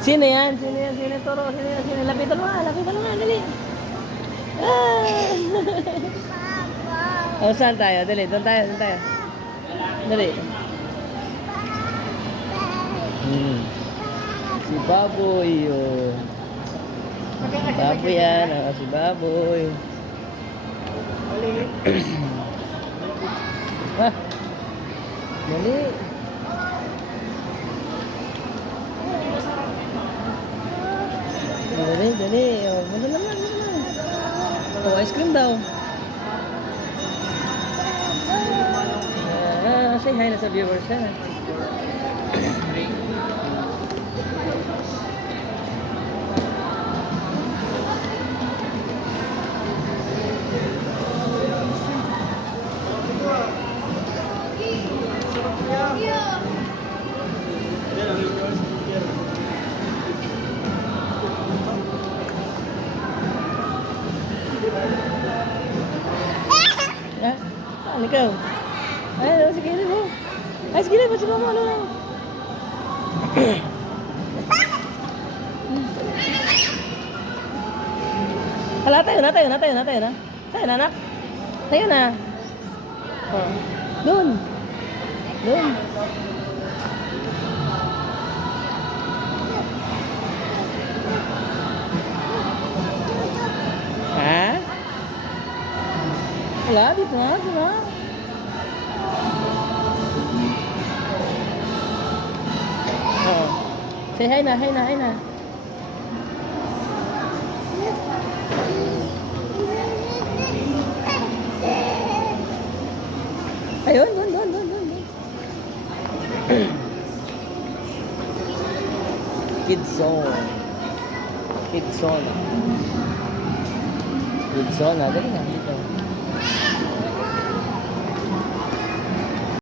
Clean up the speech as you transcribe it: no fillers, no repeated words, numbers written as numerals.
Sino yan? Sino yan? Sino yung turo? Sino yan? Sino? Lapitan mo nga. Lapitan mo nga. Dali. Ah! O, saan tayo? Dali. Doon tayo. Doon tayo. Dali. Si Baboy. Oh. Baboy yan. Oh, si Baboy. Ah. Dali. Dali, dali. Oh, muna naman, muna naman. Oh, ice cream daw. Say hi na sa viewers, ha? Ya, saan ikaw? Ay, sige mo. Ay, sige mo, sige mo, ano lang. Hala, tayo na. Tayo na, anak. Tayo na. Oh. Doon. Ha? Wala, dito na. Oh. Say hi na. Ayun, doon. Kids zone. Dali na.